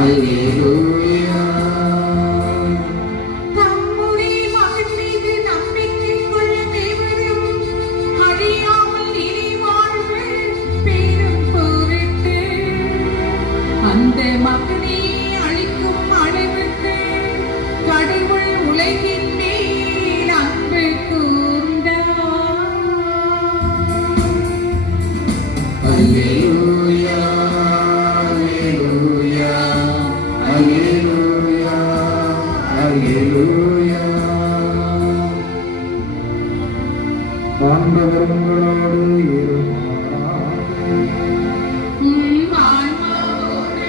அல்லேலூயா. தம்முடைய மகன் மீது நம்பிக்கை கொள்ளும் எவரும் அழியாமல் இனி வாழ்வு பெறும் பொருட்டு அந்த மகனை அழிக்கும் அளவுக்கு கடவுள் உலகின் மேல் அன்பு கூர்ந்தார். அல்லேலூயா, அல்லேலூயா, அல்லேலூயா, அல்லேலூயா. ஆண்டவர் உங்களோடு இருப்பாராக. ஆன்மாவோடு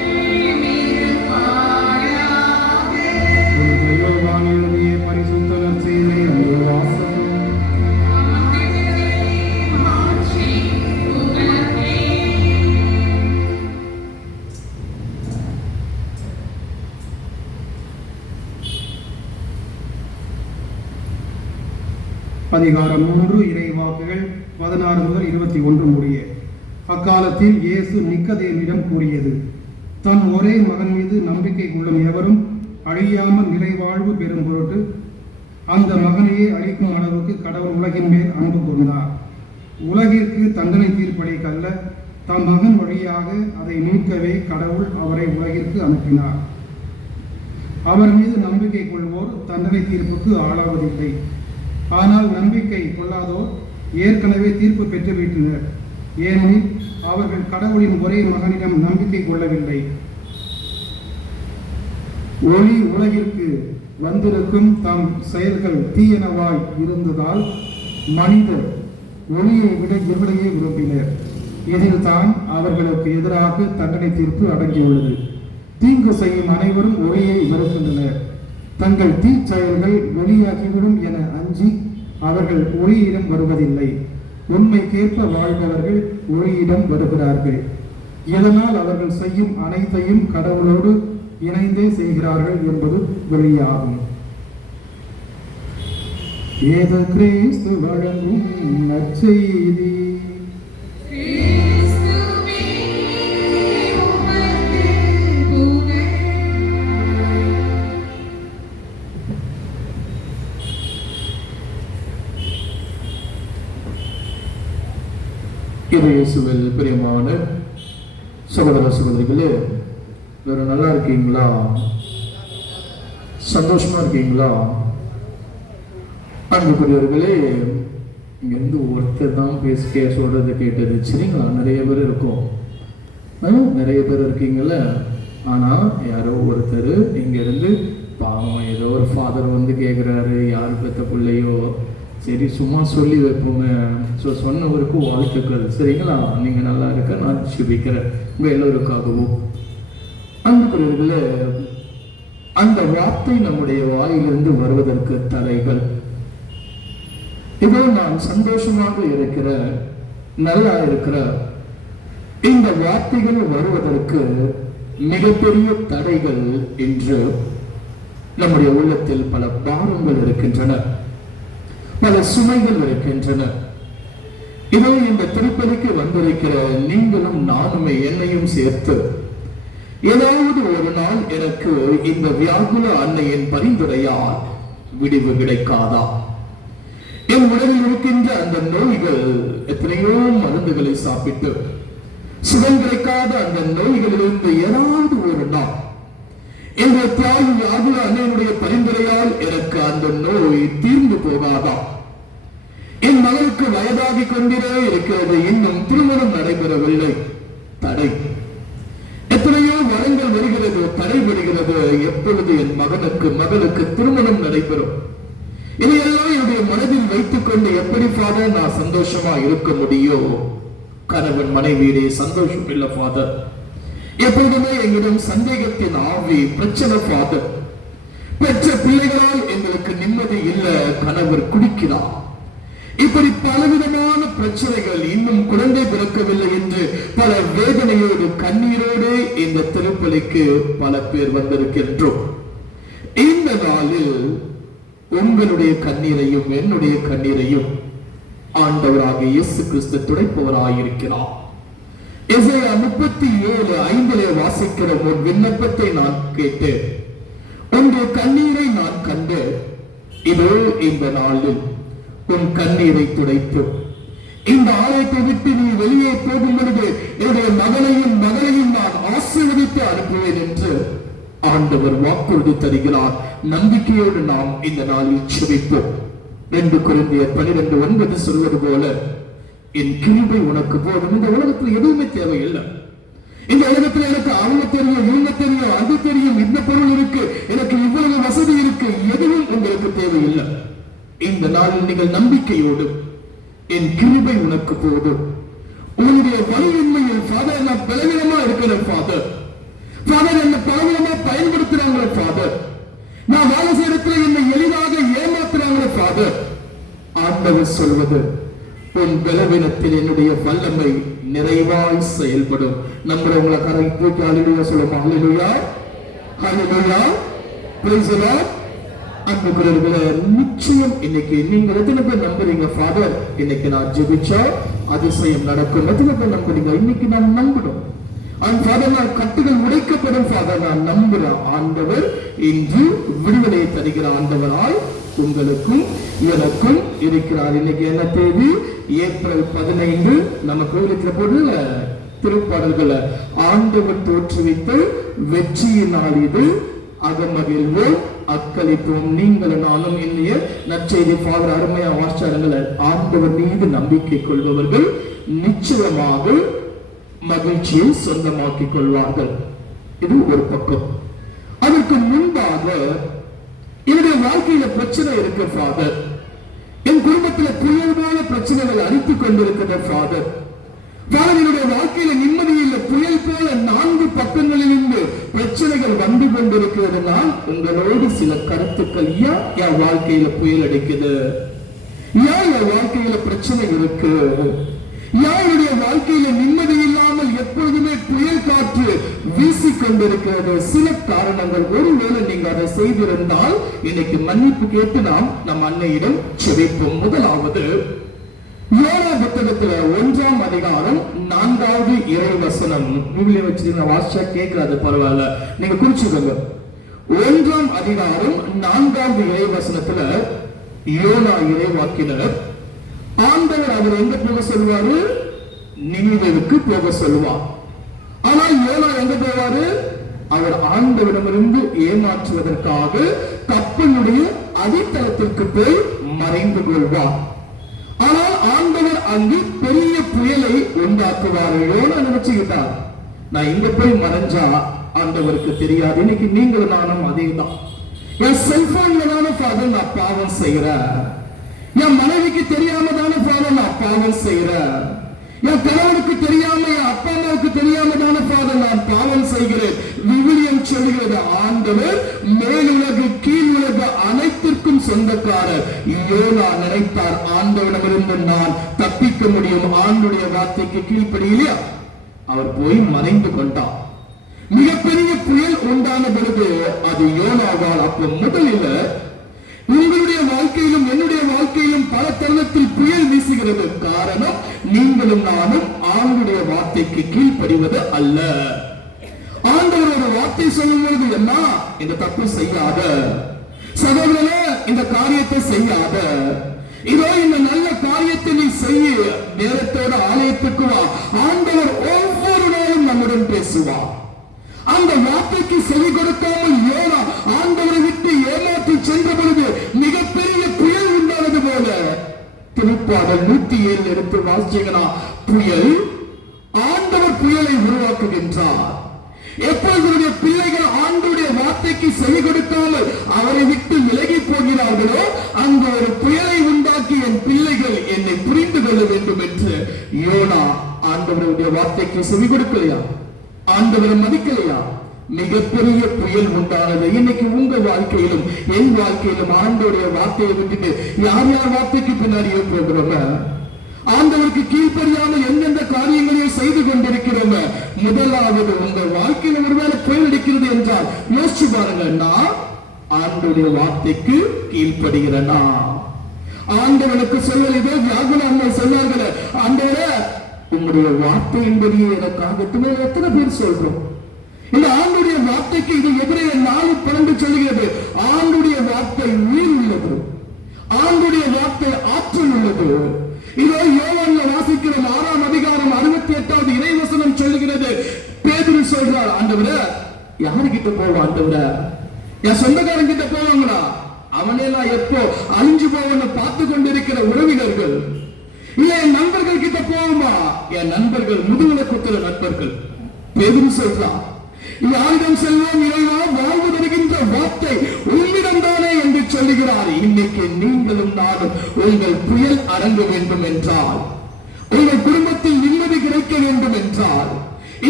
இருப்பாராக. யோவான் எழுதிய பரிசுத்த நற்செய்தி அன்று வாசகம். ஆண்டவரே, மாட்சி உமக்கே. அதிகாரம் 3 இறைவாக்குகள் 16 முதல் 21 முடிய. அக்காலத்தில் இயேசு நிக்கதேமிடம் கூறியது, தன் ஒரே மகன் மீது நம்பிக்கை கொள்ளும் எவரும் அழியாமல் நிறைவாழ்வு பெறும் பொருட்டு அந்த மகனையே அழிக்கும் அளவுக்கு கடவுள் உலகின் மேல் அன்பு கூர்ந்தார். உலகிற்கு தண்டனை தீர்ப்பளிக்கல்ல, தம் மகன் வழியாக அதை மீட்கவே கடவுள் அவரை உலகிற்கு அனுப்பினார். அவர் மீது நம்பிக்கை கொள்வோர் தண்டனை தீர்ப்புக்கு ஆளாவதில்லை. ஆனால் நம்பிக்கை கொள்ளாதோர் ஏற்கனவே தீர்ப்பு பெற்றுவிட்டனர். ஏனெனில் அவர்கள் கடவுளின் ஒரே மகனிடம் நம்பிக்கை கொள்ளவில்லை. ஒளி உலகிற்கு வந்திருக்கும் தம் செயல்கள் தீயனவாய் இருந்ததால் மனிதர் ஒளியை விட இருளையே விரும்பினர். இதில் தான் அவர்களுக்கு எதிராக தண்டனை தீர்ப்பு அடங்கியுள்ளது. தீங்கு செய்யும் அனைவரும் ஒளியை வெறுக்கின்றனர். தங்கள் தீச்செயல்கள் வெளியாகிவிடும் என அஞ்சி அவர்கள் ஒளியிடம் வருவதில்லை. உண்மைக்கேற்ப வாழ்பவர்கள் ஒளியிடம் வருகிறார்கள். இதனால் அவர்கள் செய்யும் அனைத்தையும் கடவுளோடு இணைந்தே செய்கிறார்கள் என்பது வெளியாகும். ஏத கிறிஸ்து வழங்கும் நற்செய்தி. கிறிஸ்துவே, உமக்கு புகழ். இயேசுவில் பிரியமான சகோதர சகோதரிகளே, வேற நல்லா இருக்கீங்களா? சந்தோஷமா இருக்கீங்களா? அன்புக்குரியவர்களே, இங்கிருந்து ஒருத்தர் தான் சொல்றதை கேட்டது சரிங்களா? நிறைய பேர் இருக்கோம், நிறைய பேர் இருக்கீங்கல்ல. ஆனா யாரோ ஒருத்தர் இங்கிருந்து பாவம் ஏதோ ஒரு ஃபாதர் வந்து கேட்குறாரு, யார் பெற்ற பிள்ளையோ, சரி சும்மா சொல்லி வைப்போங்க. ஸோ சொன்னவருக்கு வாழ்த்துக்கள் சரிங்களா? நீங்கள் நல்லா இருக்க நான் சுபிக்கிறேன் உங்கள் எல்லோருக்காகவும். அன்புக்குரியவர்களே, அந்த வார்த்தை நம்முடைய வாயிலிருந்து வருவதற்கு தடைகள். இதோ நான் சந்தோஷமாக இருக்கிற, நல்லா இருக்கிற, இந்த வார்த்தைகள் வருவதற்கு மிகப்பெரிய தடைகள் என்று நம்முடைய உள்ளத்தில் பல பாரங்கள் இருக்கின்றன, பல சுமைகள் இருக்கின்றன. இதோ இந்த திருப்பதிக்கு வந்திருக்கிற நீங்களும் நானுமே என்னையும் சேர்த்து ஏதாவது ஒரு நாள் எனக்கு இந்த வியாகுல அன்னையின் பரிந்துரையால் விடிவு கிடைக்காதா? என் உடலில் இருக்கின்ற அந்த நோய்கள், எத்தனையோ மருந்துகளை சாப்பிட்டு சுகம் கிடைக்காத அந்த நோய்களிலிருந்து ஏதாவது ஒரு நாள் இந்த தாய் வியாகுல அன்னையினுடைய பரிந்துரையால் எனக்கு அந்த நோய் தீர்ந்து போகாதா? என் மகளுக்கு வயதாகி கொண்டே இருக்கிறது, இன்னும் திருமணம் நடைபெறவில்லை, தடை. எத்தனையோ வரங்கள் வருகிறது, தடைபடுகிறது. எப்பொழுது என் மகளுக்கு திருமணம் நடைபெறும்? இதையெல்லாம் என்னுடைய மனதில் வைத்துக் கொண்டு எப்படி ஃபாதர் நான் சந்தோஷமா இருக்க முடியும்? கணவன் மனைவியிலே சந்தோஷம் இல்லை ஃபாதர். எப்பொழுதுமே எங்களிடம் சந்தேகத்தின் ஆவி, பிரச்சனை ஃபாதர். பெற்ற பிள்ளைகளால் எங்களுக்கு நிம்மதி இல்லை, கணவர் குடிக்கிறார். இப்படி பலவிதமான பிரச்சனைகள், இன்னும் குழந்தை பிறக்கவில்லை என்று பல வேதனையோடு கண்ணீரோடு இந்த திருப்பலிக்கு பல பேர் வந்திருக்கின்றோம். இந்த நாளில் உங்களுடைய கண்ணீரையும் என்னுடைய கண்ணீரையும் ஆண்டவராக இயேசு கிறிஸ்து துடைப்பவராயிருக்கிறார். எசையா 37:5 வாசிக்கிற ஒரு விண்ணப்பத்தை நான் கேட்டேன். உன்னுடைய கண்ணீரை நான் கண்டு, இதோ இந்த நாளில் உன் கண்ணீரை துடைத்து இந்த ஆலயத்தை விட்டு நீ வெளியே போகும் பொழுது என்னுடைய மகனையும் நான் ஆசீர்வதித்து அனுப்புவேன் என்று ஆண்டவர் வாக்குறுதி தருகிறார். நம்பிக்கையோடு நாம் இந்த நாளில் செபிப்போம். 2 கொரிந்தியர் 12:9 சொல்வது போல, என் கிருபை உனக்கு போதும். இந்த உலகத்தில் எதுவுமே தேவையில்லை. இந்த உலகத்தில் எனக்கு அவங்க தெரியும், இவங்க தெரியும், அது தெரியும், இந்த பொருள் இருக்கு, எனக்கு இவ்வளவு வசதி இருக்கு, எதுவும் உங்களுக்கு தேவையில்லை. இந்த நாளில் நீங்கள் நம்பிக்கையோடு, என் கிருபை உனக்கு போதும். உன்னுடைய வலியின்மையில் ஃபாதர் நான் பலவீனமா இருக்கிறேன் ஃபாதர், என்ன பலவீனமா பயன்படுத்துறாங்க ஃபாதர், நான் வேலை செய்யறதுல என்னை எளிதாக ஏமாத்துறாங்க ஃபாதர். ஆண்டவர் சொல்வது, உன் பலவீனத்தில் என்னுடைய வல்லமை நிறைவாய் செயல்படும். நம்புறவங்களை கரை தூக்கி ஹல்லேலூயா சொல்லுமா? ஹல்லேலூயா, ஹல்லேலூயா, பிரைஸ் தி லார்ட். அன்புக்குரியவர்களே, நிச்சயம் இன்னைக்கு நீங்க எத்தனை பேர் நம்புறீங்க ஃபாதர் இன்னைக்கு நான் ஜெபிச்சா அதிசயம் நடக்கும்? எத்தனை பேர் நம்புறீங்க? இன்னைக்கு நான் நம்பணும். ஃபாதர் நான் கட்டுகள் உடைக்கப்படும் ஃபாதர் நான் நம்புறேன். ஆண்டவர் இன்று விடுதலை தருகிற ஆண்டவரால் உங்களுக்கும் எனக்கும் இருக்கிறார். இன்னைக்கு என்ன தேதி? ஏப்ரல் 15. நம்ம கோவிலுக்கு போது திருப்பாடல்களை ஆண்டவர் தோற்றுவித்து வெற்றியினால் இது அகமகிழ்வோம் அக்களிப்போம். நீங்களும் நானும் என்னைய நற்செய்தி ஃபாதர் அருமையா வாசிச்சாருங்கள, ஆண்டவர் மீது நம்பிக்கை கொள்பவர்கள் நிச்சயமாக மகிழ்ச்சியை சொந்தமாக்கிக் கொள்வார்கள். இது ஒரு பக்கம். அதற்கு முன்பாக என்னுடைய வாழ்க்கையில பிரச்சனை இருக்கு ஃபாதர், என் குடும்பத்தில் புயல்மான பிரச்சனைகள் அடித்துக் கொண்டிருக்கிற ஃபாதர், என்னுடைய வாழ்க்கையில நிம்மதி இல்லை, புயல் போல 4 பக்கங்களிலிருந்து பிரச்சனைகள் வந்து கொண்டிருக்கிறது. நான் உங்களோடு சில கருத்துக்கள், ஏன் என் வாழ்க்கையில புயல் அடிக்குது, ஏன் என் வாழ்க்கையில பிரச்சனை இருக்கு, யாருடைய வாழ்க்கையில நிம்மதி இல்லாமல் எப்பொழுதுமே புயல் காற்று வீசிக்கொண்டிருக்கிறது, சில காரணங்கள். ஒருவேளை நீங்க அதை செய்திருந்தால் இன்னைக்கு மன்னிப்பு கேட்டு நாம் நம் அன்னையிடம் செபிப்போம். முதலாவது யோனா புத்தகத்துல 1ஆம் அதிகாரம் 4வது இறைவசனம். நீங்களே வச்சிருக்க வாசிச்சா கேட்கறது பரவாயில்ல, நீங்க குறிச்சுக்கோங்க. 1ஆம் அதிகாரம் 4வது இறைவசனத்துல யோனா இறைவாக்கினர் ஆண்டவர் அவர் எங்க போக சொல்வாரு? நினிவேவுக்கு போக சொல்லுவார். ஆனால் யோனா எங்க போவாரு? அவர் ஆண்டவரிடமிருந்து ஏமாற்றுவதற்காக கப்பலுடைய அடித்தளத்திற்கு போய் மறைந்து கொள்வார். ஆனால் ஆண்டவர் அங்கு பெரிய புயலை உண்டாக்குவார். யோனா நினைச்சுக்கிட்டார், நான் இங்க போய் மறைஞ்சா ஆண்டவருக்கு தெரியாது. இன்னைக்கு நீங்களும் நானும் அதே தான். என் செல்போன்ல தானே ஃபாதர் நான் பாவம் செய்யறேன், என் மனைவிக்கு தெரியாம தானே ஃபாதர் நான் பாவம் செய்யறேன், என் கணவனுக்கு தெரியாம, என் அப்பா அம்மாவுக்கு தெரியாம தானே ஃபாதர் நான் பாவம் செய்கிறேன். விவிலியம் சொல்கிறது, ஆண்டவர் மேலுலகு கீழ் உலக அனைத்திற்கும் சொந்தக்காரர். யோனா நினைத்தார், ஆண்டவரிடமிருந்து நான் தப்பிக்க முடியும், ஆண்டுடைய வார்த்தைக்கு கீழ்ப்படியிலையா அவர் போய் மறைந்து கொண்டார். மிகப்பெரிய புயல் உண்டான பொழுது அது யோனாவால். அப்ப முதலில் உங்களுடைய வாழ்க்கையிலும் என்னுடைய வாழ்க்கையிலும் பல தருணத்தில் புயல் வீசுகிறது. காரணம், நீங்களும் நானும் ஆண்டுடைய வார்த்தைக்கு கீழ்ப்படிவது அல்ல. ஆண்டவர் ஒரு வார்த்தை சொல்லும் பொழுது, என்ன இந்த தப்பு செய்யாத சகோதரனே, இந்த காரியத்தை செய்யாத, இதோ இந்த நல்ல காரியத்தை நீ செய்ய, நேரத்தோட ஆலயத்துக்கு வா, ஆண்டவர் ஒவ்வொரு நாளும் நம்முடன் பேசுவார். அந்த வார்த்தைக்கு செவி கொடுக்காமல் யோனா ஆண்டவரை விட்டு ஏமாற்றி சென்ற பொழுது மிகப்பெரிய புயல் உண்டானது போல. திருப்பாடல் 107 எடுத்து வாசிச்சீங்கன்னா, புயல் ஆண்டவர் புயலை உருவாக்குகின்றார். எப்பொழுது பிள்ளைகள் ஆண்டவருடைய வார்த்தைக்கு செவி கொடுக்காமல் அவரை விட்டு விலகி போகிறார்களோ, அங்கு ஒரு புயலை உண்டாக்கி என் பிள்ளைகள் என்னை புரிந்து கொள்ள வேண்டும் என்று யோனா ஆண்டவருடைய வார்த்தைக்கு செவி கொடுக்கலையா, ஆண்டவரை மதிக்கலையா, மிகப்பெரிய புயல் உண்டானது. இன்னைக்கு உங்க வாழ்க்கையிலும் என் வாழ்க்கையிலும் ஆண்டவருடைய வார்த்தையை விட்டுட்டு யார் யார் வார்த்தைக்கு பின்னாடியே போகிறோம், ஆண்டவருக்கு கீழ்ப்படியாமல் எந்தெந்த காரியங்களையும் செய்து கொண்டிருக்கிறோம். முதலாவது உங்க வாழ்க்கையில ஒருவேளை புயல் அடிக்கிறது என்றால் யோசிச்சு பாருங்க, நான் ஆண்டவருடைய வார்த்தைக்கு கீழ்ப்படுகிறேனா? ஆண்டவனுக்கு சொல்வது, இதோ வியாகுல அம்மா சொன்னார்களே, ஆண்டவரே உங்களுடைய வார்த்தையின்படியே எனக்காகட்டும். எத்தனை பேர் சொல்றோம் இந்த ஆண்டுடைய வார்த்தைக்கு? இது எபிரேயர் 4:12 சொல்லுகிறது, ஆண்டுடைய வார்த்தை உயிர் உள்ளது, ஆண்டுடைய வார்த்தை ஆற்றல் உள்ளது. இதோ யோவான்ல வாசிக்கிறோம் 6ஆம் அதிகாரம் 68வது இறைவசனம் சொல்லுகிறது, பேதுரு சொல்றார், ஆண்டவரே யாருகிட்ட போவோம் ஆண்டவரே? என் சொந்தக்காரன் கிட்ட போவாங்களா? அவனெல்லாம் எப்போ அழிஞ்சு போவன்னு பார்த்து கொண்டிருக்கிற உறவினர்கள், இல்ல என் நண்பர்கள் கிட்ட போவோமா? என் நண்பர்கள் முதுகுல குத்துற நண்பர்கள். பேதுரு சொல்றான், யாரிடம் செல்வோம் இறைவா? வாழ்வு தருகின்ற வார்த்தை உன்னிடம் தானே என்று சொல்லுகிறார். இன்னைக்கு நீங்களும் நானும் உங்கள் புயல் அடங்க வேண்டும் என்றால், உங்கள் குடும்பத்தில் நிம்மதி கிடைக்க வேண்டும் என்றால்,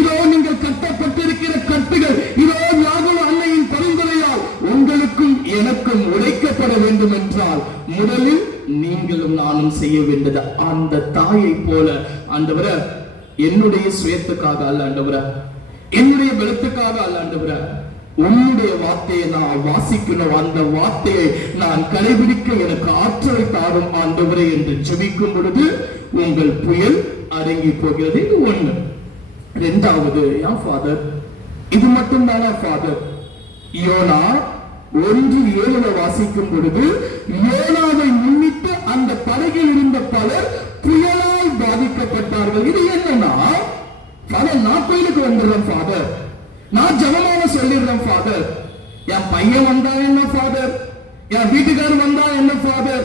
இதோ நீங்கள் கட்டப்பட்டிருக்கிற கட்டுகள் இதோ யாகவ அன்னையின் பரிந்துரையால் உங்களுக்கும் எனக்கும் உடைக்கப்பட வேண்டும் என்றால், முதலில் நீங்களும் நானும் செய்ய வேண்டியது அந்த தாயை போல, ஆண்டவரே என்னுடைய சுயத்துக்காக அல்ல ஆண்டவரே, என்னுடைய பலத்துக்காக அல்ல ஆண்டவரே, உன்னுடைய வார்த்தையை நான் வாசிக்கணும், அந்த வார்த்தையை நான் கடைபிடிக்க எனக்கு ஆற்றலை தாரும் ஆண்டவரே என்று ஜெபிக்கும் பொழுது உங்கள் புயல் அடங்கி போகிறது. இது ஒண்ணு. இரண்டாவது, ஃபாதர் இது மட்டும் தானா ஃபாதர்? யோனா 1:7 வாசிக்கும் பொழுது, யோனாவை முன்னிட்டு அந்த படகில் இருந்த பலர் புயலால் பாதிக்கப்பட்டார்கள். இது என்னன்னா, ஃபாதர் நான் கோயிலுக்கு வந்துடுறேன் ஃபாதர், நான் ஜெபமால சொல்லிடுறேன் ஃபாதர், என் பையன் வந்தா என்ன ஃபாதர், என் வீட்டுக்காரர் வந்தா என்ன ஃபாதர்,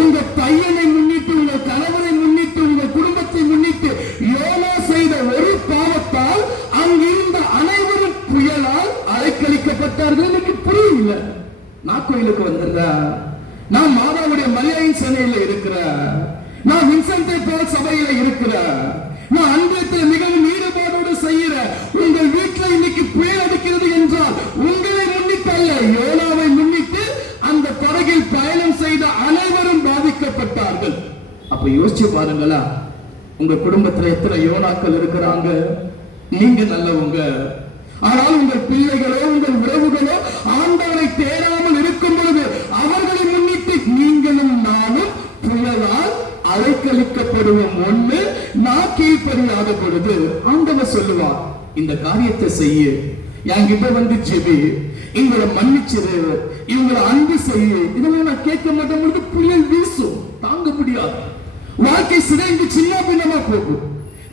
உங்க பையனை முன்னிட்டு, உங்க கணவரை முன்னிட்டு, உங்க குடும்பத்தை முன்னிட்டு யோனா செய்த ஒரு பாவத்தால் அங்கிருந்த அனைவரும் புயலால் அலைக்கழிக்கப்பட்டார்கள். எனக்கு புரியல. நான் கோயிலுக்கு வந்துடுறேன், நான் மாதாவுடைய மரியாயின் சேனையில இருக்கிறேன், நான் வின்சென்ட் பால் சபையில இருக்கிறேன், நான் அன்பத்தில் மிகவும் ஈடுபாடோடு செய்யற உங்கள் வீட்டில் இன்னைக்கு புயல் அடிக்கிறது என்றால் உங்களை முன்னிட்டு அல்ல, யோனாவை முன்னிட்டு அந்த படகில் பயணம் செய்த அனைவரும் பாதிக்கப்பட்டார்கள். அப்ப யோசிச்சு பாருங்களா, உங்க குடும்பத்துல எத்தனை யோனாக்கள் இருக்கிறாங்க? நீங்க நல்லவங்க, ஆனால் உங்கள் பிள்ளைகளோ உங்கள் உறவுகளோ ஆண்டவரை தேடாமல் இருக்கும் பொழுது அவர்களை முன்னிட்டு நீங்களும் நானும் புயலால் அலைக்கழிக்கப்படுவோம். ஒண்ணு, நான் கீழ்ப்படியாத பொழுது ஆண்டவர் சொல்லுவார், இந்த காரியத்தை செய்ய, என்கிட்ட வந்து ஜெபி, இவங்களை மன்னிச்சிரு, இவங்களை அன்பு செய்ய. இதெல்லாம் நான் கேட்க மாட்டேன் பொழுது புயல் வீசும், தாங்க முடியாது, வாழ்க்கை சிதைந்து சின்ன பின்னமா போகும்.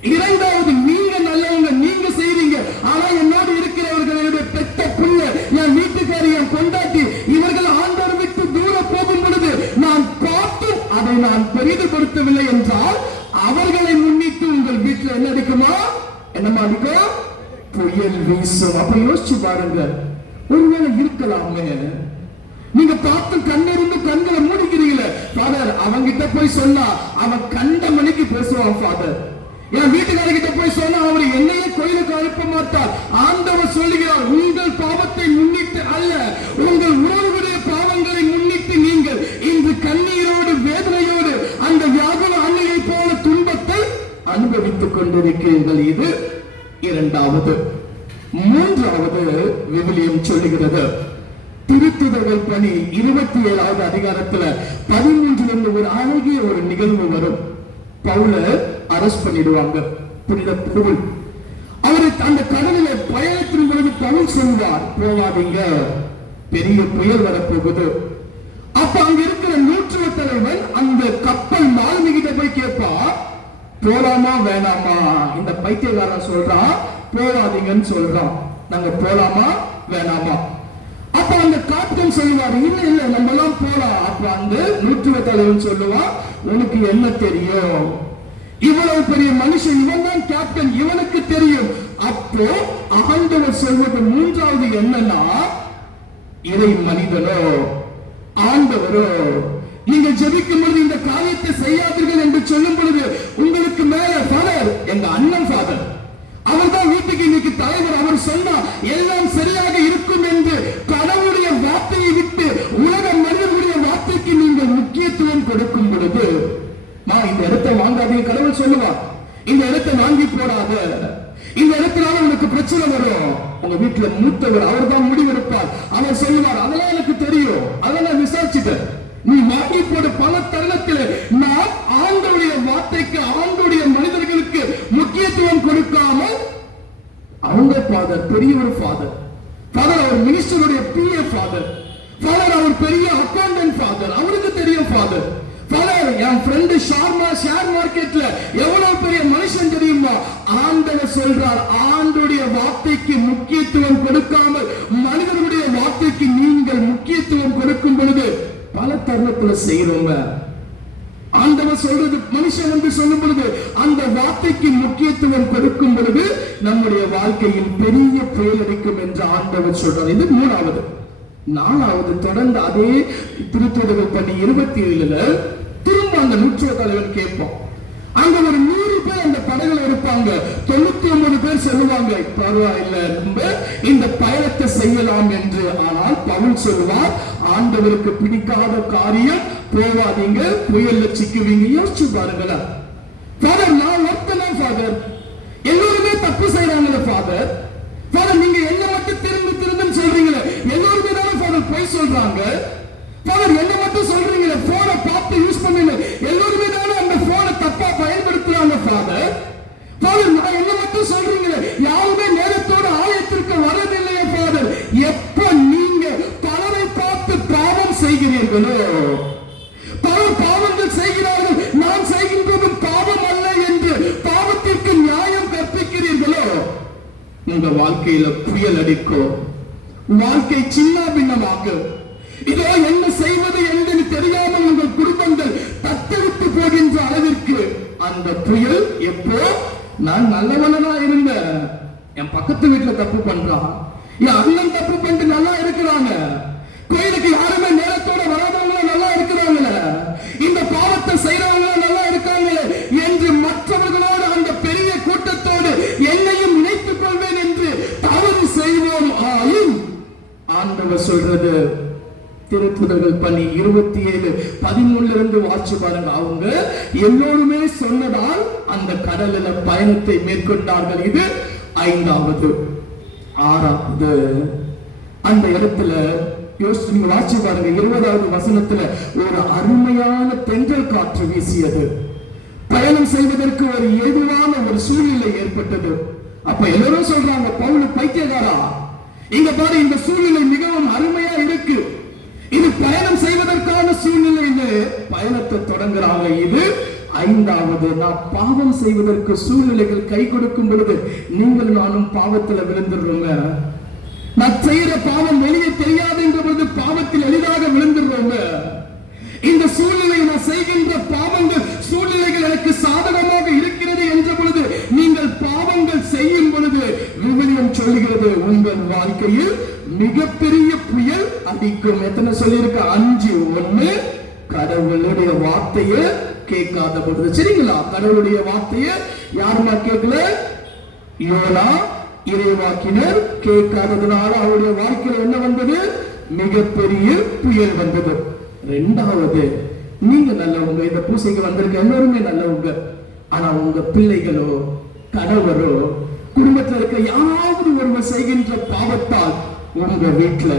இரண்டாவது, நீங்க நல்லவங்க, நீங்க செய்றீங்க, ஆனா என்னோடு இருக்கிறவர்களுடைய பெத்த பிள்ளை, என் வீட்டுக்காரி, என் கொண்டாட்டி, இவர்கள் ஆண்டவர் விட்டு தூர போகும் பொழுது நான் பார்த்தும் அதை நான் பெரிதுபடுத்தவில்லை என்றால் அவர்களை முன்னிட்டு உங்கள் வீட்டில் என்ன அடிக்குமா? என்னமா அடிக்கும்? புயல் வீசும். அப்ப யோசிச்சு பாருங்க, ஒருவேளை இருக்கலாமே, நீங்க பார்த்து கண்ணிருந்து கண்களை மூடிக்கிறீங்களே ஃபாதர், அவங்கிட்ட போய் சொன்னா அவன் கண்ட மணிக்கு பேசுவான் ஃபாதர், என் வீட்டுக்காரர்கிட்ட போய் சொன்னா அவர் என்னையே கோயிலுக்கு அனுப்ப மாட்டார். ஆண்டவர் சொல்லுகிறார், உங்கள் பாவத்தை முன்னிட்டு அல்ல, உங்கள் உறவுடைய பாவங்களை முன்னிட்டு நீங்கள் இன்று கண்ணீரோடு வேதனையோடு அந்த யாகவ அன்னையை போல துன்பத்தை அனுபவித்துக் கொண்டிருக்கிறீர்கள். இது இரண்டாவது. மூன்றாவது, விவிலியம் சொல்லுகிறது, திருத்துதர்கள் பணி 27வது அதிகாரத்துல 13 ஒரு அழகிய ஒரு நிகழ்வு வரும். பவுல அரெஸ்ட் பண்ணிடுவாங்க, புனித பவுல். அவரு அந்த கடலில பயணத்தின் பொழுது பவுல் சொல்வார், போவாதீங்க, பெரிய புயல் வரப்போகுது. அப்ப அங்க இருக்கிற நூற்றுவ தலைவன் அந்த கப்பல் மாலுமி கிட்ட போய் கேட்பா, போலாமா வேணாமா? இந்த பைத்தியக்காரன் சொல்றான் போவாதீங்கன்னு சொல்றான், நாங்க போலாமா வேணாமா? அப்ப அந்த கேப்டன் சொல்லுவார், இல்ல இல்ல நம்ம எல்லாம் போலாம். அப்ப அந்த நூற்றுவ தலைவன் சொல்லுவான், உனக்கு என்ன தெரியும், இவ்வளவு பெரிய மனுஷன், இவன் தான் கேப்டன், இவனுக்கு தெரியும். அப்போ ஆண்டவர் சொல்வது மூன்றாவது என்னன்னா, இறை மனிதனோ ஆண்டவரோ நீங்க ஜெபிக்கும் பொழுது இந்த காரியத்தை செய்யாதீர்கள் என்று சொல்லும் பொழுது உங்களுக்கு மேல ஃபாதர், எங்க அண்ணன் ஃபாதர், அவர் தான் வீட்டுக்கு இன்னைக்கு தலைவர், அவர் சொன்னா எல்லாம் சரியாக இருக்கும் என்று கடவுளுடைய வார்த்தையை விட்டு உலக மனிதனுடைய வார்த்தைக்கு நீங்கள் முக்கியத்துவம் கொடுக்கும் பொழுது, நான் இந்த இடத்தை வாங்காதே, கடவுள் சொல்லுவார், இந்த இடத்தை வாங்கி போடாத, இந்த இடத்தினால உனக்கு பிரச்சனை வரும். உங்க வீட்டுல மூத்தவர் அவர் தான் முடிவெடுப்பார். அவர் சொல்லுவார், அதெல்லாம் எனக்கு தெரியும், அதெல்லாம் விசாரிச்சுட்டேன், நீ வாங்கி போட. பல தருணத்தில் நான் ஆண்டவருடைய வார்த்தைக்கு, ஆண்டவருடைய மனிதர்களுக்கு அவங்க ஃபாதர் பெரிய ஒரு ஃபாதர், அவர் மினிஸ்டருடைய பிஏ ஃபாதர், அவர் பெரிய அக்கவுண்டன்ட் ஃபாதர், அவருக்கு தெரியும் ஃபாதர். என் ஃப்ரெண்ட் ஷார்மா ஷேர் மார்க்கெட்ல எவ்வளவு பெரிய மனுஷன் தெரியுமா? ஆண்டவர் சொல்றார், ஆண்டுடைய வார்த்தைக்கு முக்கியத்துவம் கொடுக்காமல் மனிதனுடைய வார்த்தைக்கு நீங்கள் முக்கியத்துவம் கொடுக்கும் பொழுது பல தருணத்துல செய்யறோங்க. ஆண்டவர் சொல்றது மனுஷன் வந்து சொல்லும் பொழுது அந்த வார்த்தைக்கு முக்கியத்துவம் கொடுக்கும் பொழுது நம்முடைய வாழ்க்கையில் பெரிய புயல் அடிக்கும் என்று ஆண்டவர் சொல்றார். இது மூணாவது. நாலாவது, தொடர்ந்து அதே திருத்தூதர்கள் பணி 27 திரும்ப அந்த நூற்றுவ தலைவன் கேட்போம். அங்க ஒரு 100 பேர் அந்த படகுல இருப்பாங்க, 99 பேர் சொல்லுவாங்க பரவாயில்ல நம்ம இந்த பயணத்தை செய்யலாம் என்று. ஆனால் பவுல் சொல்லுவார், ஆண்டவருக்கு பிடிக்காத காரியம் போவாதீங்க, புயல்ல சிக்குவீங்க. யோசிச்சு பாருங்களேன். ஃபாதர் நான் ஒருத்தனா ஃபாதர், எல்லாருமே தப்பு செய்யறாங்களே ஃபாதர். நீங்க என்ன மட்டும் திரும்ப சொல்றீங்களே, எல்லாருமே தானே ஃபாதர் போய் சொல்றாங்க. என்ன மட்டும் சொல்றீங்களே போனை பார்த்து யூஸ் பண்ணுங்க, எல்லாருமே தானே அந்த போனை தப்பா பயன்படுத்துறாங்க ஃபாதர். நான் என்ன மட்டும் சொல்றீங்களே, யாருமே நேரத்தோட ஆயத்திற்கு வரதில்லையே ஃபாதர். எப்ப நீங்க பலரை பார்த்து பாவம் செய்கிறீர்களோ, பலர் பாவங்கள் செய்கிறார்கள், நான் செய்கின்றதும் பாவம் அல்ல என்று பாவத்திற்கு நியாயம் கற்பிக்கிறீர்களோ, உங்க வாழ்க்கையில புயல் அடிக்கும், வாழ்க்கை சின்ன பின்னமாக்கும். இதோ என்ன செய்வது என்று தெரியாமல் உங்கள் குடும்பங்கள் தத்தெடுத்து போகின்ற அளவிற்கு அந்த புயல். எப்போ நான் நல்லவனா இருந்த, என் பக்கத்து வீட்டுல தப்பு பண்றான், என் அண்ணன் தப்பு பண்ணிட்டு நல்லா இருக்கிறாங்க, கோயிலுக்கு யாருமே நேரத்தோட வராதவங்க நல்லா இருக்கிறாங்களே, இந்த பாவத்தை செய்யறவங்க நல்லா இருக்காங்களே என்று மற்றவர்களோடு அந்த பெரிய கூட்டத்தோடு என்னையும் இணைத்துக் கொள்வேன் என்று தவறு செய்வோம் ஆயும் ஆண்டவர் சொல்றது. திருத்துதர்கள் பணி 27:13 வாட்சி பாருங்க. அவங்க எல்லோருமே சொன்னதால் அந்த கடலில பயணத்தை மேற்கொண்டார்கள். இது 5வது. 6வது அந்த இடத்துல யோசிச்சு நீங்க வாட்சி பாருங்க. 20வது வசனத்துல ஒரு அருமையான தென்றல் காற்று வீசியது, பயணம் செய்வதற்கு ஒரு ஏதுவான ஒரு சூழ்நிலை ஏற்பட்டது. அப்ப எல்லாரும் சொல்றாங்க, பவுல் பைத்தியக்காரா, இங்க பாரு இந்த சூழ்நிலை மிகவும் அருமையா இருக்கு, இது பயணம் செய்வதற்கான சூழ்நிலை. பயணத்தை தொடங்குறாங்க. இது 5வது. நான் பாவம் செய்வதற்கு சூழ்நிலைகள் கை கொடுக்கும் பொழுது நீங்கள் நானும் பாவத்தில் விழுந்துடுறோங்க. நான் செய்யற பாவம் வெளியே தெரியாது என்ற பொழுது பாவத்தில் எளிதாக விழுந்துடுறோங்க. இந்த சூழ்நிலை நான் செய்கின்ற பாவங்கள் சூழ்நிலைகள் எனக்கு சாதகமாக இருக்கிறது என்ற பொழுது நீங்கள் பாவங்கள் செய்யும் பொழுது விவிலியம் சொல்லுகிறது உங்கள் வாழ்க்கையில் மிகப்பெரிய புயல் அடிக்கும். எத்தனை சொல்லியிருக்க? 5:1 கடவுளுடைய வார்த்தையை கேட்காத பொழுது. சரிங்களா? கடவுளுடைய வார்த்தையை யாருமா கேட்கல? யோனா இறைவாக்கினர் கேட்காததுனால அவருடைய வாழ்க்கையில என்ன வந்தது? மிகப்பெரிய புயல் வந்தது. 2வது, நீங்க நல்லவங்க, இந்த பூசைக்கு வந்திருக்க எல்லாருமே நல்லவங்க, ஆனா உங்க பிள்ளைகளோ கணவரோ குடும்பத்தில் இருக்க யாராவது ஒருவர் செய்கின்ற பாவத்தால் உங்க வீட்டுல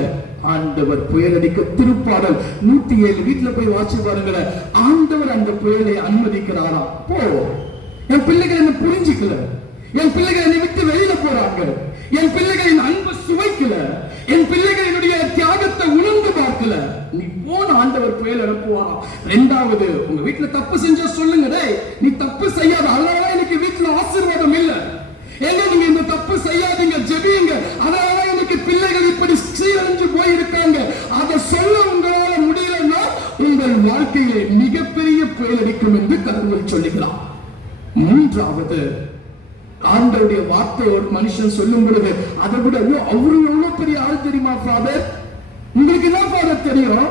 ஆண்டவர் புயலடிக்க. திருப்பாடல் 107 வீட்டுல போய் வாட்சி பாருங்களேன். ஆண்டவர் அந்த புயலை அனுமதிக்கிறாரா? போ, என் பிள்ளைகள் என்ன புரிஞ்சுக்கல, என் பிள்ளைகள் என்னை விட்டு வெளியில போறாங்க, என் பிள்ளைகளின் அன்பை சுவைக்கல, என் பிள்ளைகளினுடைய தியாகத்தை உணர்ந்து பார்க்கல, நீ போன ஆண்டவர் புயல் அனுப்புவாரா? 2வது, உங்க வீட்டுல தப்பு செஞ்சா சொல்லுங்க, நீ தப்பு செய்யாத, அதனால எனக்கு வீட்டுல ஆசீர்வாதம் இல்ல, ஏன்னா நீங்க இந்த தப்பு செய்யாதீங்க, ஜெபியுங்க, அதனால எனக்கு பிள்ளைகள் இப்படி சீரழிஞ்சு போயிருக்காங்க, அதை சொல்ல உங்களால முடியலன்னா உங்கள் வாழ்க்கையிலே மிகப்பெரிய புயல் அடிக்கும் என்று கடவுள் சொல்லுகிறார். 3வது, ஆண்டவருடைய வார்த்தை ஒரு மனுஷன் சொல்லும் பொழுது அதை விட அவரு எவ்வளவு பெரிய ஆள் தெரியுமா ஃபாதர்? உங்களுக்கு தான் ஃபாதர் தெரியும்,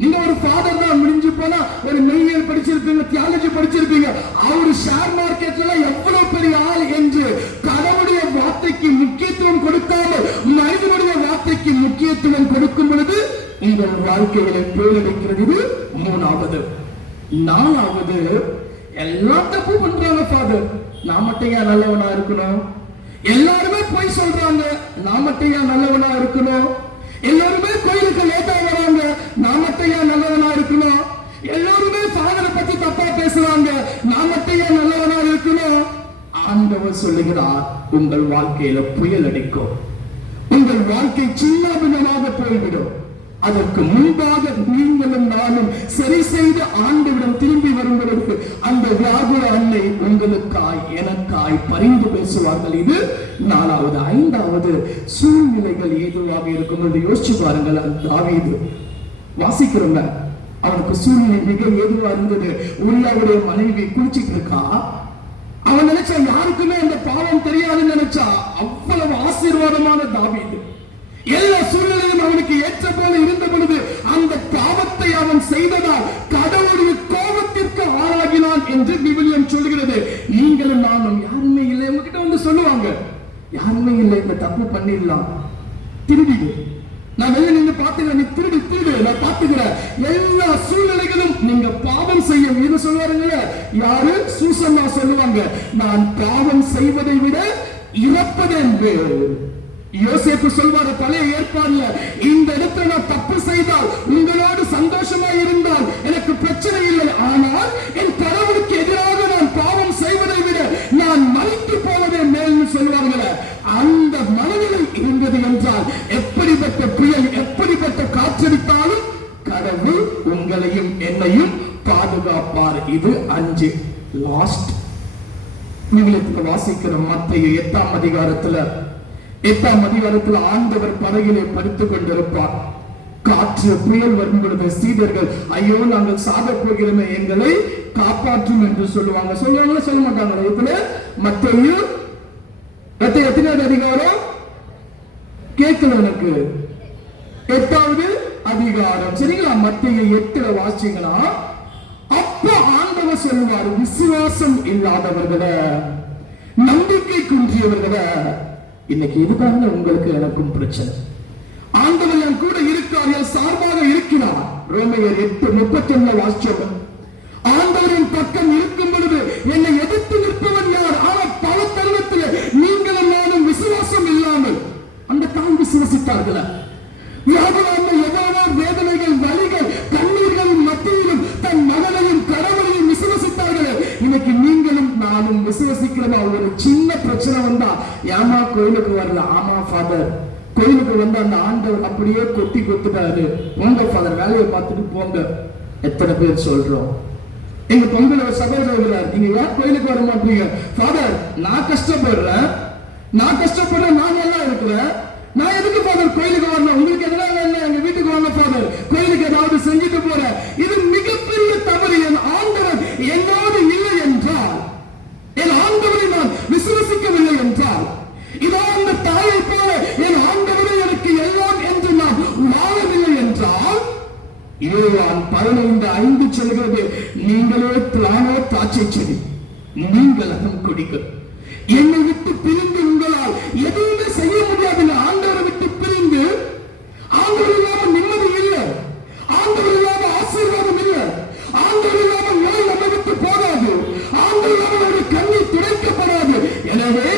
நீங்க ஒரு ஃபாதர் தான், முடிஞ்சு போனா ஒரு மெய்யியல் படிச்சிருப்பீங்க, தியாலஜி படிச்சிருப்பீங்க, அவரு ஷேர் மார்க்கெட்ல எவ்வளவு பெரிய ஆள் என்று கடவுளுடைய வார்த்தைக்கு முக்கியத்துவம் கொடுக்காமல் மனிதனுடைய வார்த்தைக்கு முக்கியத்துவம் கொடுக்கும் பொழுது உங்கள் வாழ்க்கைகளை பேரடிக்கிறது. இது 3வது. 4வது, எல்லாம் தப்பு பண்றாங்க ஃபாதர், நான் மட்டும் ஏன் நல்லவனா இருக்கணும்? எல்லாருமே போய் சொல்றாங்க, நான் மட்டும் ஏன் நல்லவனா இருக்கணும்? எல்லாருமே கோயிலுக்கு லேட்டா வராங்க, நான் மட்டும் ஏன் நல்லவனா இருக்கணும்? எல்லாருமே ஃபாதரை பத்தி தப்பா பேசுறாங்க, நான் மட்டும் ஏன் நல்லவனா இருக்கணும்? ஆண்டவர் சொல்லுகிறார், உங்கள் வாழ்க்கையில புயல் அடிக்கும், உங்கள் வாழ்க்கை சின்னாபின்னமாக போய்விடும். அதற்கு முன்பாக நீங்களும் நானும் சரி செய்து ஆண்டவிடம் திரும்பி வரும் பொழுது அந்த வியாகுல அன்னை உங்களுக்காய் எனக்காய் பரிந்து பேசுவார்கள். இது 4வது. 5வது, சூழ்நிலைகள் ஏதுவாக இருக்கும் என்று யோசிச்சு பாருங்கள். தாவீது வாசிக்கிறோங்க, அவனுக்கு சூழ்நிலை மிக ஏதுவா இருந்தது. உரியாவுடைய மனைவி குளிச்சிட்டு இருக்கா. அவன் நினைச்சா யாருக்குமே அந்த பாவம் தெரியாதுன்னு நினைச்சா. அவ்வளவு ஆசீர்வாதமான தாவீது. எல்லா சூழ்நிலையும் அவனுக்கு ஏற்ற போல இருந்த பொழுது அந்த பாவத்தை அவன் செய்ததால் கடவுளுடைய கோபத்திற்கு ஆளாகினான் என்று விவிலியம் சொல்கிறது. நீங்களும் நானும் யாருமே இல்லை உங்ககிட்ட வந்து சொல்லுவாங்க, யாருமே இல்லை, இந்த தப்பு பண்ணிடலாம், திருடிடு, நான் வெளியே நின்று பாத்துக்கிறேன், நீ திருடு, நான் பாத்துக்கிறேன். எல்லா சூழ்நிலைகளும் நீங்க பாவம் செய்ய இது சொல்லுவாருங்க. யாரு? சூசம்மா சொல்லுவாங்க, நான் பாவம் செய்வதை விட இறப்பதென்று. யோசேப்பு சொல்வாரு பழைய ஏற்பாடுல, இந்த இடத்துல நான் தப்பு செய்தால் உங்களோடு சந்தோஷமா இருந்தால் எனக்கு பிரச்சனை இல்லை, ஆனால் என் கடவுளுக்கு எதிராக நான் பாவம் செய்வதை விட நான் மறித்து போவதே மேல்னு சொல்வார்களே. அந்த மனநிலை இருந்தது என்றால் எப்படிப்பட்ட புயல், எப்படிப்பட்ட காற்றடித்தாலும் கடவுள் உங்களையும் என்னையும் பாதுகாப்பார். இது 5. லாஸ்ட் விவிலியத்துல வாசிக்கிற மத்தேயு 8ஆம் அதிகாரத்துல ஆண்டவர் படகிலே படுத்துக் கொண்டிருப்பார். காற்று புயல் வரும் பொழுது சீடர்கள், ஐயோ நாங்கள் சாக போகிறோமே, எங்களை காப்பாற்றும் என்று சொல்லுவாங்க. சொல்லுவாங்களா சொல்ல மாட்டாங்களா? இதுல மத்தேயு எத்தனாவது அதிகாரம் கேட்கல எனக்கு? 8வது அதிகாரம், சரிங்களா? மத்தேயு 8 வாசிங்கன்னா, அப்ப ஆண்டவர் சொல்லுவார், விசுவாசம் இல்லாதவர்கள, நம்பிக்கை குன்றியவர்கள. இன்னைக்கு இதுதாங்க உங்களுக்கு எனக்கும் பிரச்சனை. ஆண்டவர் என் கூட இருக்கார், என் சார்பாக இருக்கிறார். ரோமையர் 8:31 வாசிச்சோம். ஆண்டவரின் பக்கம் இருக்கும் பொழுது என்னை எதிர்த்து நிற்பவன் யார்? ஆனால் பல தருணத்தில் நீங்களும் நானும் விசுவாசம் இல்லாமல் அந்த தாய் விசுவசித்தார்கள. வியாபாரம் எவ்வளவோ வேதனைகள், வலிகள், கண்ணீர்கள் மத்தியிலும் தன் மகனையும் கடவுளையும் விசுவசித்தார்களே. இன்னைக்கு நீங்களும் நானும் விசுவசிக்கிறோமா? ஒரு சின்ன பிரச்சனை வந்தா, ஏமா கோயிலுக்கு வரல? ஆமா ஃபாதர், கோயிலுக்கு வந்து அந்த ஆண்டவர் அப்படியே கொத்துட்டாரு, போங்க ஃபாதர், வேலையை பார்த்துட்டு போங்க. எத்தனை பேர் சொல்றோம்? எங்க பொங்கல் சகோதரர், நீங்க ஏன் கோயிலுக்கு வர மாட்டீங்க? ஃபாதர், நான் கஷ்டப்படுறேன், நான் நல்லா இருக்கிறேன், நான் எதுக்கு ஃபாதர் கோயிலுக்கு வரணும்? உங்களுக்கு எதனா வேணும், எங்க வீட்டுக்கு வாங்க ஃபாதர், கோயிலுக்கு ஏதாவது செஞ்சுட்டு போறேன். இது மிகப்பெரிய தவறு. என் ஆண்டவர் என்னோடு இல்லை என்றால், என் ஆண்டவரை நான் விசுவசிக்கவில்லை என்றால், இதோ அந்த தாயை போல என் ஆண்டவரை எனக்கு எல்லாம் என்று நான் வாழவில்லை என்றால், யோவான் 15:5 சொல்கிறது, நீங்களோ திராணோ திராட்சை செடி, நீங்கள் அதன் கொடிகள். என்னை விட்டு பிரிந்து உங்களால் எதுவுமே செய்ய முடியாது. ஆண்டவரை விட்டு பிரிந்து, ஆண்டவர் இல்லாம நிம்மதி இல்லை, ஆண்டவர் இல்லாம ஆசீர்வாதம் இல்லை, ஆண்டவர் இல்லாம நோய் நம்மை விட்டு போகாது, ஆண்டவர் இல்லாம ஒரு கண்ணீர் துடைக்கப்படாது. எனவே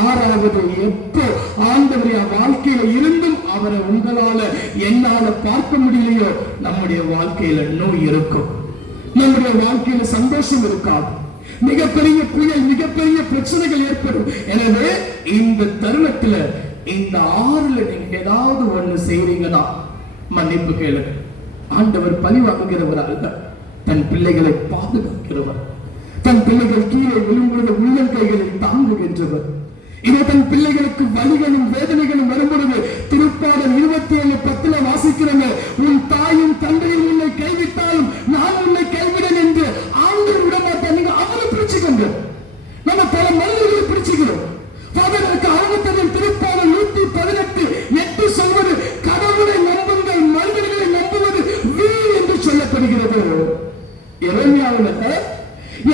6வது, எப்போ ஆண்டவருடைய வாழ்க்கையில இருந்தும் அவரை உங்களால என்னால பார்க்க முடியலையோ, நம்முடைய வாழ்க்கையில நோய் இருக்கும், நம்முடைய வாழ்க்கையில சந்தோஷம் இருக்காது, மிகப்பெரிய புயல், மிகப்பெரிய பிரச்சனைகள் ஏற்படும். எனவே இந்த தருணத்துல இந்த 6ல நீங்க ஏதாவது ஒண்ணு செய்றீங்கன்னா மன்னிப்பு கேளுங்க. ஆண்டவர் பழி வாங்குகிறவர் அல்ல, தன் பிள்ளைகளை பாதுகாக்கிறவர், தன் பிள்ளைகள் கீழே விழும்பொழுது உள்ளங்கைகளில் தாங்குகின்றவர். இதை தன் பிள்ளைகளுக்கு வலிகளும் வேதனைகளும் வரும்பொழுது திருப்பாடல் 27:10 வாசிக்கிறோம், உன் தாயும் தந்தையும் உன்னை கைவிட்டாலும் நான் உன்னை கைவிடேன் என்று ஆண்டவர் விட மாட்டார். நீங்க அவரை பிடிச்சுக்கோங்க. நம்ம பல மனிதர்களை பிடிச்சுக்கிறோம். திருப்பாடல் 118:8 சொல்வது, கடவுளை நம்புங்கள், மனிதர்களை நம்புவது வீண் என்று சொல்லப்படுகிறது. எரேமியாவுல,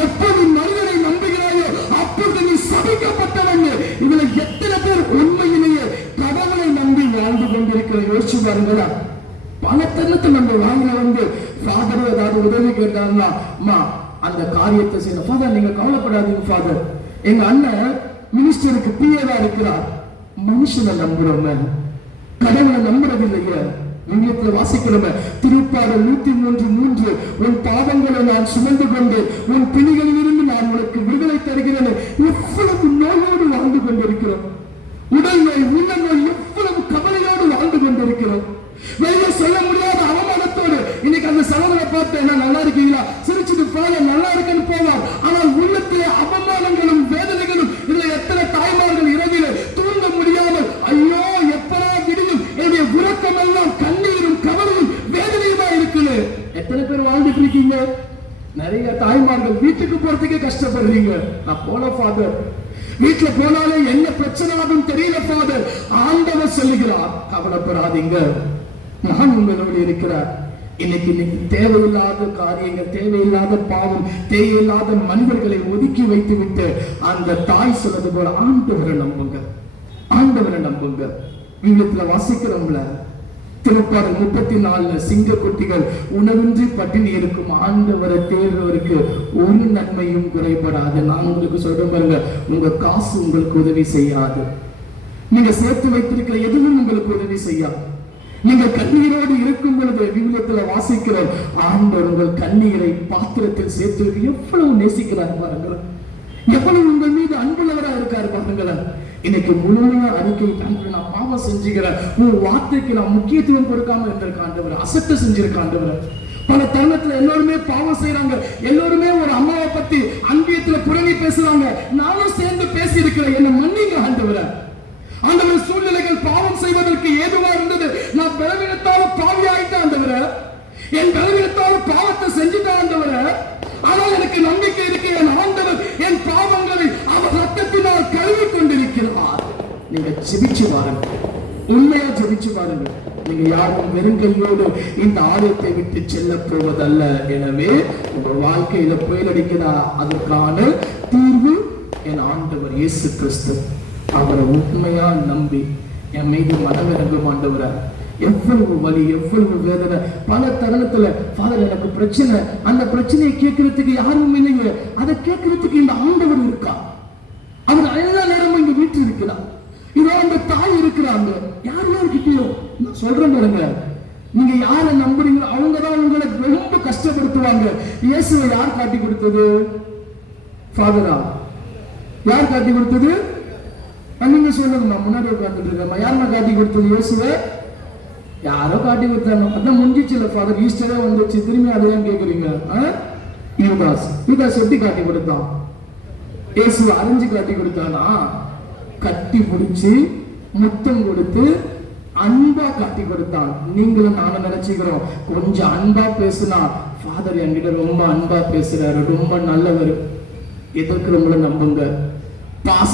எப்போது மனிதனை நம்புகிறாயோ அப்பொழுது நீ சபிக்கப்பட்டவன். இதுல எத்தனை பேர் உண்மையிலேயே கடவுளை நம்பி வாழ்ந்து கொண்டிருக்கிற யோசிச்சு பாருங்களா? பல தருணத்தை நம்ம வாங்கில வந்து ஃபாதர் ஏதாவது உதவி கேட்டாங்கன்னா, அம்மா அந்த காரியத்தை செய்யணும் ஃபாதர், நீங்க கவலைப்படாதீங்க ஃபாதர், எங்க அண்ணன் மினிஸ்டருக்கு பிஏவா இருக்கிறார். மனுஷனை நம்புறோம், கடவுளை நம்புறது இல்லையே. விவிலியத்துல வாசிக்கிறோம், திருப்பாடல் 103:3, உன் பாவங்களை நான் சுமந்து கொண்டு உன் பிணிகளில் இருந்து நான் உனக்கு விடுதலை தருகிறேன். எவ்வளவு நோயோடு வாழ்ந்து கொண்டிருக்கிறோம். உடல் நோய், உள்ள நோய், எவ்வளவு கவலையோடு வாழ்ந்து கொண்டிருக்கிறோம். வெளியே சொல்ல முடியாத அவமானத்தோடு. இன்னைக்கு அந்த சகோதரை பார்த்து என்ன நல்லா இருக்கீங்களா, சிரிச்சுட்டு போக நல்லா இருக்குன்னு போவார். ஆனால் உள்ளத்திலே அவமானங்களும் வேதனைகளும். இதுல எத்தனை தாய்மார்கள் இரவிலே தூங்க முடியாமல் ஐயோ எப்படா விடியும், என்னுடைய உறக்கம் எல்லாம் கண்ணீரும் கவலையும் வேதனையுமா இருக்குது. எத்தனை பேர் வாழ்ந்துட்டு இருக்கீங்க? நிறைய தாய்மார்கள் வீட்டுக்கு போறதுக்கே கஷ்டப்படுறீங்க. நான் போல ஃபாதர், வீட்டுல போனாலே என்ன பிரச்சனை ஆகும் தெரியல ஃபாதர். ஆண்டவர் சொல்லுகிறார், கவலைப்படாதீங்க, நான் உங்களோடு இருக்கிறார். இன்னைக்கு தேவையில்லாத காரியங்கள், தேவையில்லாத பாவம், தேவையில்லாத மனிதர்களை ஒதுக்கி வைத்து விட்டு அந்த தாய் சொல்றது போல ஆண்டவரை நம்புங்க, ஆண்டவரை நம்புங்க. வீட்டுல வாசிக்கிறோம்ல, திருப்பாடு 34 சிங்க குட்டிகள் உணவின்றி பட்டினி இருக்கும். ஆண்டவரை தேடுறவருக்கு ஒரு நன்மையும் குறைபடாது. நான் உங்களுக்கு சொல்றேன் பாருங்க, உங்க காசு உங்களுக்கு உதவி செய்யாது. நீங்க சேர்த்து வைத்திருக்கிற எதுவும் உங்களுக்கு உதவி செய்யாது. நீங்க கண்ணீரோடு இருக்கும் பொழுது விவிலியத்துல வாசிக்கிறோம், ஆண்டவர் உங்கள் கண்ணீரை பாத்திரத்தில் சேர்த்து எவ்வளவு நேசிக்கிறார் பாருங்க, எவ்வளவு உங்கள் மீது அன்புள்ளவரா இருக்காரு பாருங்களேன். இன்னைக்கு முழுமையா அறிக்கை, நான் பாவம் செஞ்சுக்கிறேன், உன் வார்த்தைக்கு நான் முக்கியத்துவம் கொடுக்காம இருந்திருக்காண்டவர், அசட்டை செஞ்சிருக்காண்டவர். பல தருணத்துல எல்லோருமே பாவம் செய்யறாங்க, எல்லோருமே ஒரு அம்மாவை பத்தி அன்பியத்துல புரணி பேசுறாங்க. நானும் சேர்ந்து பேசி இருக்கிறேன், என்ன மன்னிங்க ஆண்டவரை. ஆண்டவர் சூழ்நிலைகள் பாவம் செய்வதற்கு ஏதுவா இருந்தது. நான் பலவீனத்தால பாவி ஆயிட்டேன் ஆண்டவரை, என் பலவீனத்தால பாவத்தை செஞ்சுட்டேன் ஆண்டவரை. ஆனால் எனக்கு நம்பிக்கை இருக்கு, என் ஆண்டவர் என் பாவங்களை அவர் ரத்தத்தினால் கழுவி கொண்டிருக்கிறார். நீங்க ஜெபிச்சு பாருங்க, உண்மையா ஜெபிச்சு பாருங்க. நீங்க யாரும் வெறுங்கையோடு இந்த ஆலயத்தை விட்டு செல்ல போவதல்ல. எனவே உங்க வாழ்க்கையில புயலடிக்கிறா, அதற்கான தீர்வு என் ஆண்டவர் இயேசு கிறிஸ்து. அவரை உண்மையா நம்பி என் மீது மனமிறங்கும் ஆண்டவரை. எவ்வளவு வலி, எவ்வளவு வேதனை. பல தருணத்துல ஃபாதர் எனக்கு பிரச்சனை, அந்த பிரச்சனையை கேட்கறதுக்கு யாரும் இல்லைங்க, அதை கேட்கறதுக்கு இந்த ஆண்டவர் இருக்கா. அவர் எல்லா நேரமும் இங்க வீட்டில் இருக்கிறார். இதோ அந்த தாய் இருக்கிறாங்க, யார்கிட்டயோ. நான் சொல்றேன் பாருங்க, நீங்க யாரை நம்புறீங்களோ அவங்கதான் உங்களை ரொம்ப கஷ்டப்படுத்துவாங்க. இயேசுவை யார் காட்டி கொடுத்தது? ஃபாதரா? யார் காட்டி கொடுத்தது? நீங்க சொல்லுங்க, நான் முன்னாடி உட்கார்ந்துட்டு இருக்கேன். யாருன்னா காட்டி கொடுத்தது? இயேசுவை யாரோ காட்டி கொடுத்தாங்க. அதான் முடிஞ்சிச்சுல ஃபாதர், ஈஸ்டரே வந்துச்சு, திரும்பி அதை ஏன் கேட்குறீங்க? யூதாஸ், யூதாஸ் எப்படி காட்டி கொடுத்தான்? இயேசுவை அறிஞ்சு காட்டி கொடுத்தானா? கட்டி பிடிச்சு முத்தம் கொடுத்து அன்பா காட்டி கொடுத்தான். நீங்களும் நானும் நினைச்சுக்கிறோம், கொஞ்சம் அன்பா பேசுனா ஃபாதர் என்கிட்ட ரொம்ப அன்பா பேசுறாரு, ரொம்ப நல்லவர். எதிர்க்கிறவங்கள நம்புங்க. பாசம்